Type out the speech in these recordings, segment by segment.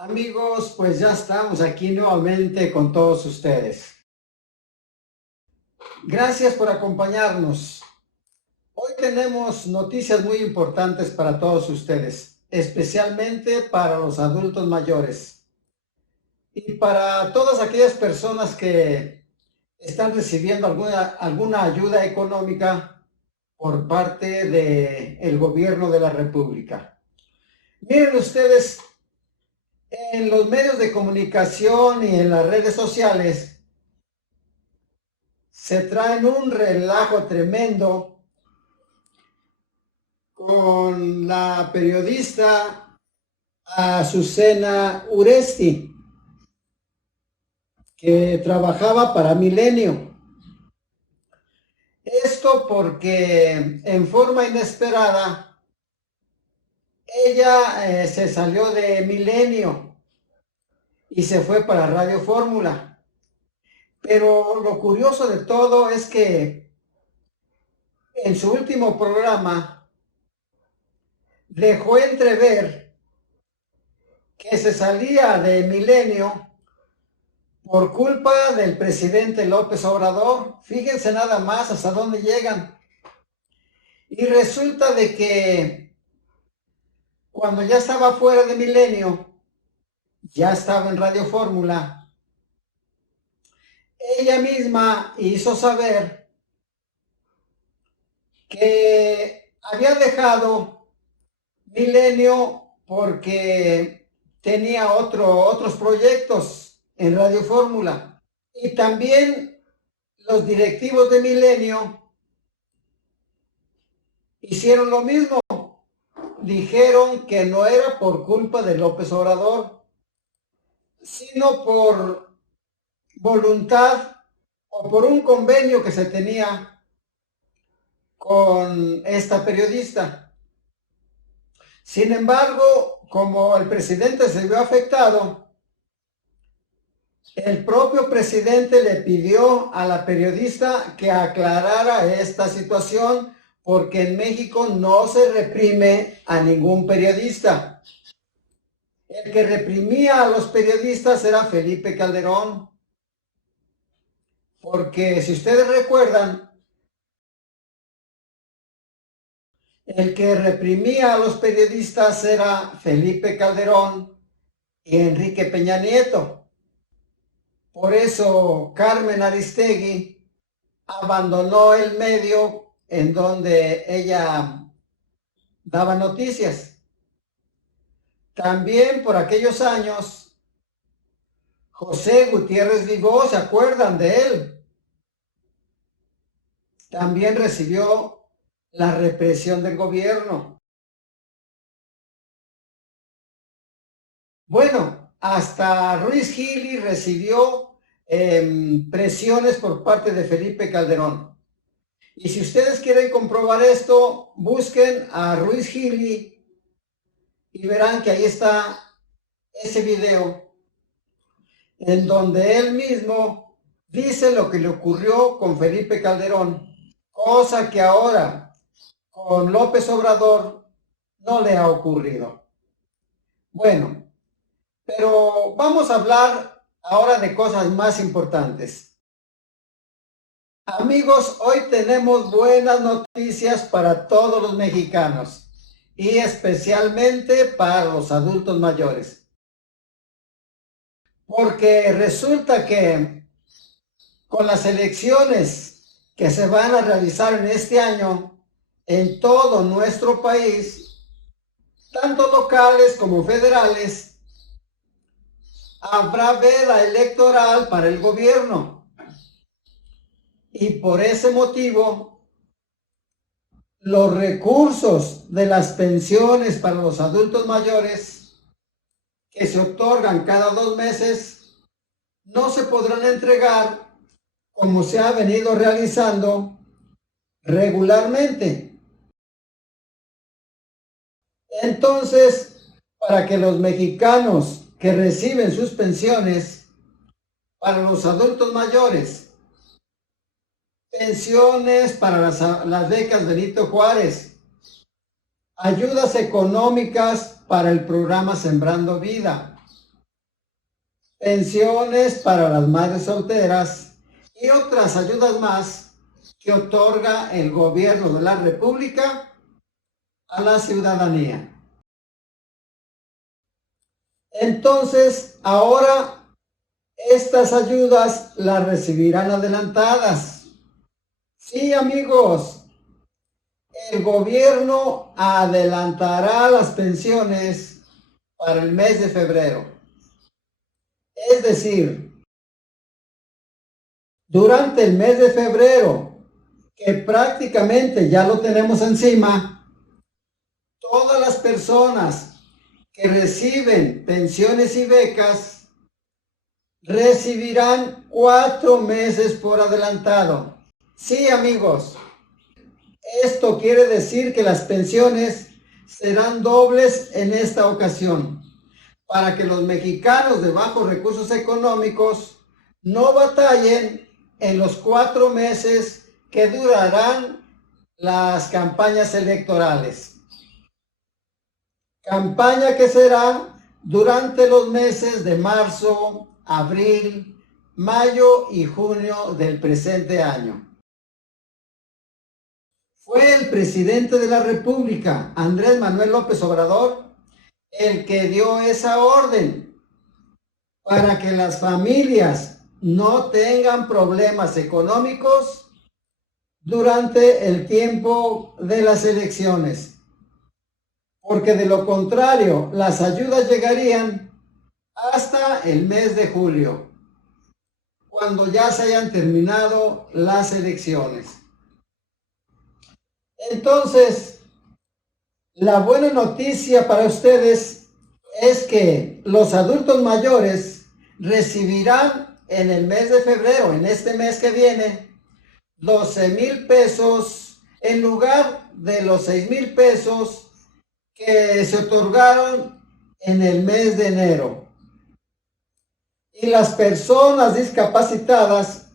Amigos, pues ya estamos aquí nuevamente con todos ustedes. Gracias por acompañarnos. Hoy tenemos noticias muy importantes para todos ustedes, especialmente para los adultos mayores y para todas aquellas personas que están recibiendo alguna ayuda económica por parte del gobierno de la República. Miren ustedes, en los medios de comunicación y en las redes sociales se traen un relajo tremendo con la periodista Azucena Uresti, que trabajaba para Milenio. Esto porque en forma inesperada ella se salió de Milenio y se fue para Radio Fórmula. Pero lo curioso de todo es que en su último programa dejó entrever que se salía de Milenio por culpa del presidente López Obrador. Fíjense nada más hasta dónde llegan. Y resulta de que cuando ya estaba fuera de Milenio, ya estaba en Radio Fórmula, ella misma hizo saber que había dejado Milenio porque tenía otros proyectos en Radio Fórmula. Y también los directivos de Milenio hicieron lo mismo. Dijeron que no era por culpa de López Obrador, sino por voluntad o por un convenio que se tenía con esta periodista. Sin embargo, como el presidente se vio afectado, el propio presidente le pidió a la periodista que aclarara esta situación, porque en México no se reprime a ningún periodista. El que reprimía a los periodistas era Felipe Calderón, porque si ustedes recuerdan, el que reprimía a los periodistas era Felipe Calderón y Enrique Peña Nieto. Por eso Carmen Aristegui abandonó el medio en donde ella daba noticias. También por aquellos años, José Gutiérrez Vigó, ¿se acuerdan de él? También recibió la represión del gobierno. Bueno, hasta Ruiz Gili recibió presiones por parte de Felipe Calderón. Y si ustedes quieren comprobar esto, busquen a Ruiz Gili y verán que ahí está ese video en donde él mismo dice lo que le ocurrió con Felipe Calderón, cosa que ahora con López Obrador no le ha ocurrido. Bueno, pero vamos a hablar ahora de cosas más importantes. Amigos, hoy tenemos buenas noticias para todos los mexicanos y especialmente para los adultos mayores. Porque resulta que con las elecciones que se van a realizar en este año en todo nuestro país, tanto locales como federales, habrá veda electoral para el gobierno. Y por ese motivo, los recursos de las pensiones para los adultos mayores que se otorgan cada 2 meses no se podrán entregar como se ha venido realizando regularmente. Entonces, para que los mexicanos que reciben sus pensiones para los adultos mayores, pensiones para las becas Benito Juárez, ayudas económicas para el programa Sembrando Vida, pensiones para las madres solteras y otras ayudas más que otorga el gobierno de la República a la ciudadanía. Entonces, ahora estas ayudas las recibirán adelantadas. Sí, amigos, el gobierno adelantará las pensiones para el mes de febrero. Es decir, durante el mes de febrero, que prácticamente ya lo tenemos encima, todas las personas que reciben pensiones y becas recibirán 4 meses por adelantado. Sí, amigos, esto quiere decir que las pensiones serán dobles en esta ocasión, para que los mexicanos de bajos recursos económicos no batallen en los 4 meses que durarán las campañas electorales. Campaña que será durante los meses de marzo, abril, mayo y junio del presente año. Fue el presidente de la República, Andrés Manuel López Obrador, el que dio esa orden para que las familias no tengan problemas económicos durante el tiempo de las elecciones, porque de lo contrario las ayudas llegarían hasta el mes de julio, cuando ya se hayan terminado las elecciones. Entonces, la buena noticia para ustedes es que los adultos mayores recibirán en el mes de febrero, en este mes que viene, 12,000 pesos en lugar de los 6,000 pesos que se otorgaron en el mes de enero. Y las personas discapacitadas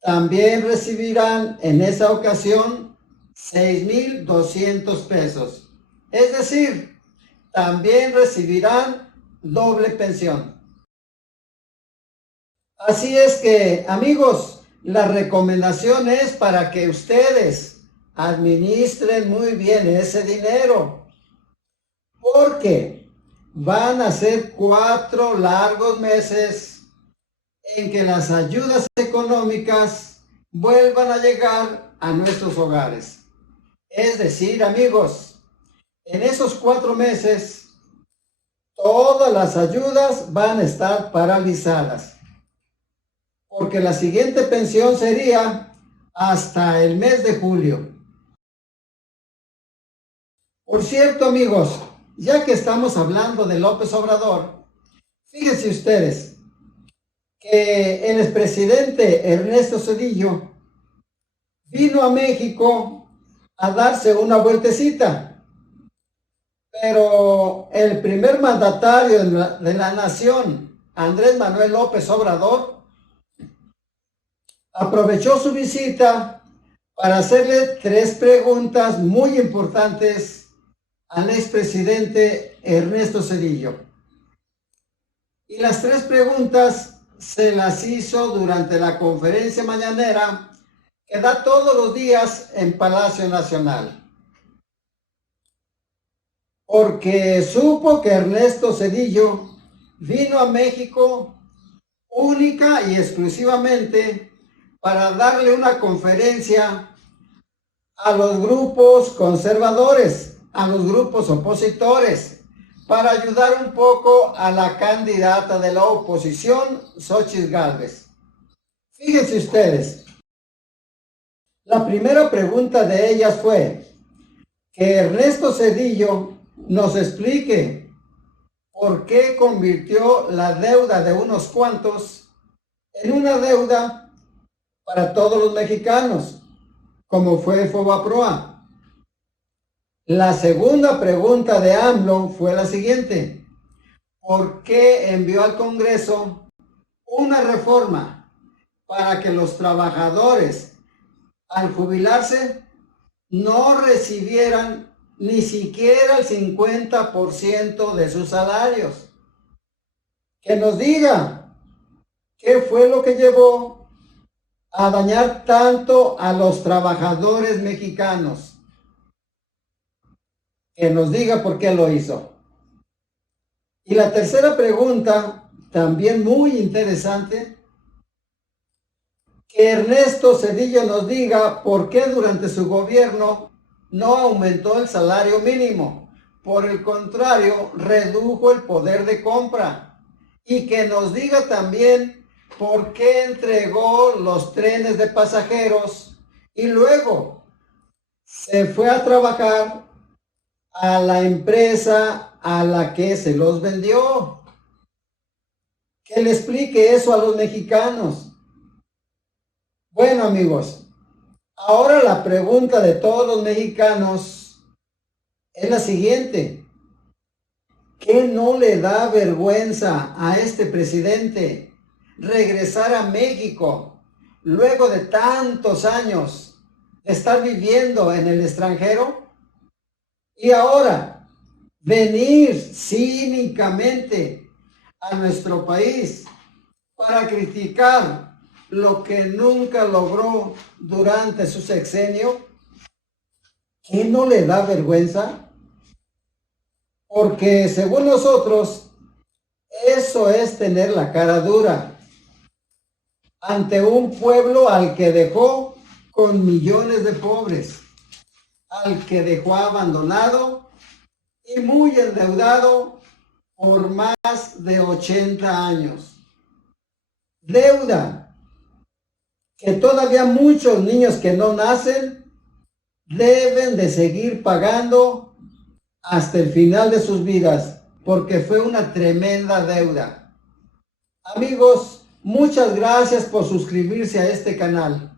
también recibirán en esa ocasión 6,200 pesos. Es decir, también recibirán doble pensión. Así es que, amigos, la recomendación es para que ustedes administren muy bien ese dinero, porque van a ser 4 largos meses en que las ayudas económicas vuelvan a llegar a nuestros hogares. Es decir, amigos, en esos 4 meses, todas las ayudas van a estar paralizadas, porque la siguiente pensión sería hasta el mes de julio. Por cierto, amigos, ya que estamos hablando de López Obrador, fíjense ustedes que el expresidente Ernesto Zedillo vino a México a darse una vueltecita, pero el primer mandatario de la nación, Andrés Manuel López Obrador, aprovechó su visita para hacerle 3 preguntas muy importantes al expresidente Ernesto Zedillo. Y las 3 preguntas se las hizo durante la conferencia mañanera que da todos los días en Palacio Nacional. Porque supo que Ernesto Zedillo vino a México única y exclusivamente para darle una conferencia a los grupos conservadores, a los grupos opositores, para ayudar un poco a la candidata de la oposición, Xóchitl Gálvez. Fíjense ustedes, la primera pregunta de ellas fue que Ernesto Zedillo nos explique por qué convirtió la deuda de unos cuantos en una deuda para todos los mexicanos, como fue Fobaproa. La segunda pregunta de AMLO fue la siguiente: ¿por qué envió al Congreso una reforma para que los trabajadores al jubilarse no recibieran ni siquiera el 50% de sus salarios? Que nos diga ¿Qué fue lo que llevó a dañar tanto a los trabajadores mexicanos? Que nos diga por qué lo hizo. Y la tercera pregunta, también muy interesante, que Ernesto Zedillo nos diga por qué durante su gobierno no aumentó el salario mínimo. Por el contrario, redujo el poder de compra. Y que nos diga también por qué entregó los trenes de pasajeros y luego se fue a trabajar a la empresa a la que se los vendió. Que le explique eso a los mexicanos. Bueno, amigos, ahora la pregunta de todos los mexicanos es la siguiente. ¿Qué no le da vergüenza a este presidente regresar a México luego de tantos años de estar viviendo en el extranjero? Y ahora venir cínicamente a nuestro país para criticar lo que nunca logró durante su sexenio. ¿Qué no le da vergüenza? Porque según nosotros, eso es tener la cara dura ante un pueblo al que dejó con millones de pobres, al que dejó abandonado y muy endeudado por más de 80 años. Deuda que todavía muchos niños que no nacen deben de seguir pagando hasta el final de sus vidas, porque fue una tremenda deuda. Amigos, muchas gracias por suscribirse a este canal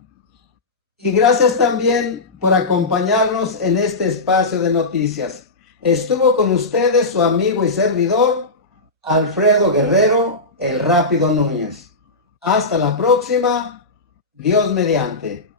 y gracias también por acompañarnos en este espacio de noticias. Estuvo con ustedes su amigo y servidor, Alfredo Guerrero, el Rápido Núñez. Hasta la próxima, Dios mediante.